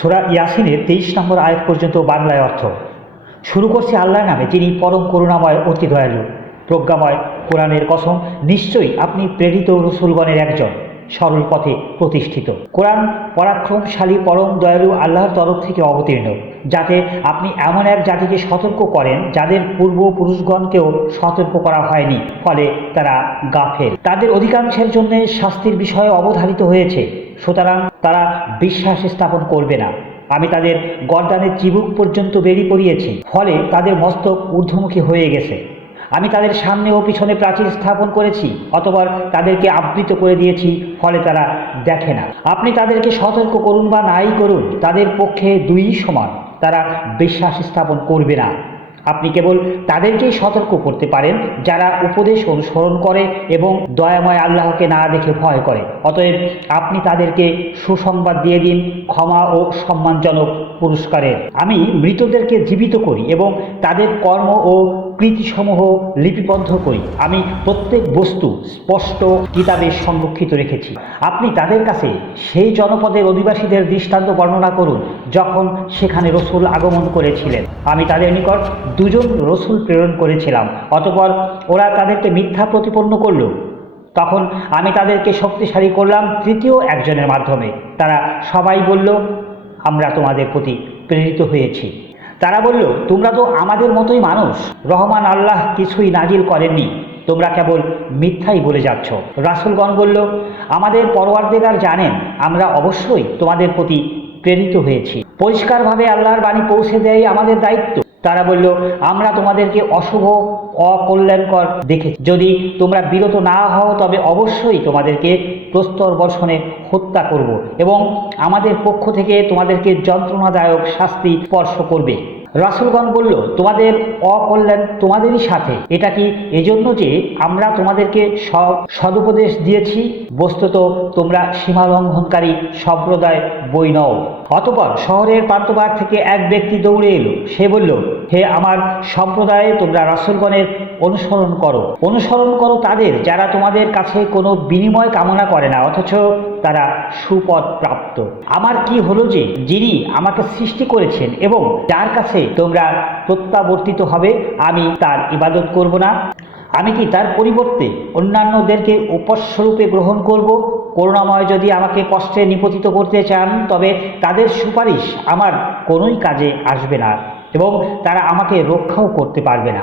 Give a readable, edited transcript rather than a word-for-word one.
সূরা ইয়াসিনের 23 নম্বর আয়াত পর্যন্ত বাংলায় অর্থ। শুরু করছি আল্লাহর নামে, যিনি পরম করুণাময়, অতি দয়ালু। প্রজ্ঞাময়। কোরআনের কসম, নিশ্চয়ই আপনি প্রেরিত রসুলগণের একজন, সরল পথে প্রতিষ্ঠিত। কোরআন পরাক্রমশালী পরম দয়ালু আল্লাহর তরফ থেকে অবতীর্ণ, যাতে আপনি এমন এক জাতিকে সতর্ক করেন যাদের পূর্বপুরুষগণকেও সতর্ক করা হয়নি, ফলে তারা গাফেল। তাদের অধিকাংশের জন্য শাস্তির বিষয়ে অবধারিত হয়েছে, সুতরাং তারা বিশ্বাস স্থাপন করবে না। আমি তাদের গর্দানের চিবুক পর্যন্ত বেরি পড়িয়েছি, ফলে তাদের মস্তক ঊর্ধ্বমুখী হয়ে গেছে। আমি তাদের সামনে ও পিছনে প্রাচীর স্থাপন করেছি, অতঃপর তাদেরকে আবৃত করে দিয়েছি, ফলে তারা দেখে না। আপনি তাদেরকে সতর্ক করুন বা নাই করুন, তাদের পক্ষে দুই সমান, তারা বিশ্বাস স্থাপন করবে না। আপনি কেবল তাদেরকেই সতর্ক করতে পারেন যারা উপদেশ অনুসরণ করে এবং দয়াময় আল্লাহকে না দেখে ভয় করে। অতএব আপনি তাদেরকে সুসংবাদ দিয়ে দিন ক্ষমা ও সম্মানজনক পুরস্কারের। আমি মৃতদেরকে জীবিত করি এবং তাদের কর্ম ও কৃতিসমূহ লিপিবদ্ধ করি। আমি প্রত্যেক বস্তু স্পষ্ট কিতাবে সংরক্ষিত রেখেছি। আপনি তাদের কাছে সেই জনপদের অধিবাসীদের দৃষ্টান্ত বর্ণনা করুন, যখন সেখানে রসুল আগমন করেছিলেন। আমি তাদের নিকট দুজন রসুল প্রেরণ করেছিলাম, অতঃপর ওরা তাদেরকে মিথ্যা প্রতিপন্ন করল। তখন আমি তাদেরকে শক্তিশালী করলাম তৃতীয় একজনের মাধ্যমে। তারা সবাই বলল, আমরা তোমাদের প্রতি প্রেরিত হয়েছি। তারা বলল, তোমরা তো আমাদের মতোই মানুষ, রহমান আল্লাহ কিছুই নাজিল করেননি, তোমরা কেবল মিথ্যাই বলে যাচ্ছ। রাসূলগণ বলল, আমাদের পরওয়ারদিগার জানেন আমরা অবশ্যই তোমাদের প্রতি প্রেরিত হয়েছি। পরিষ্কারভাবে আল্লাহর বাণী পৌঁছে দেয় আমাদের দায়িত্ব। তারা বলল, আমরা তোমাদেরকে অশুভ অকল্যাণকর দেখেছি। যদি তোমরা বিরত না হও তবে অবশ্যই তোমাদেরকে প্রস্তর বর্ষণে হত্যা করব এবং আমাদের পক্ষ থেকে তোমাদেরকে যন্ত্রণাদায়ক শাস্তি স্পর্শ করবে। রাসূলগণ বলল, তোমাদের অকল্যাণ তোমাদেরই সাথে। এটা কি এজন্য যে আমরা তোমাদেরকে সদুপদেশ দিয়েছি? বস্তুত তোমরা সীমালঙ্ঘনকারী সম্প্রদায় বই নও। অতঃপর শহরের প্রান্তভাগ থেকে এক ব্যক্তি দৌড়ে এলো। সে বলল, হে আমার সম্প্রদায়, তোমরা রাসূলগণের অনুসরণ করো তাদের, যারা তোমাদের কাছে কোনো বিনিময় কামনা করে না, অথচ তারা সুপথ প্রাপ্ত। আমার কি হলো যে, যিনি আমাকে সৃষ্টি করেছেন এবং যার কাছে তোমরা প্রত্যাবর্তিত হবে, আমি তার ইবাদত করব না? আমি কি তার পরিবর্তে অন্যান্যদেরকে উপাস্যরূপে গ্রহণ করব? করুণাময় যদি আমাকে কষ্টে নিপতিত করতে চান, তবে তাদের সুপারিশ আমার কোনোই কাজে আসবে না এবং তারা আমাকে রক্ষাও করতে পারবে না।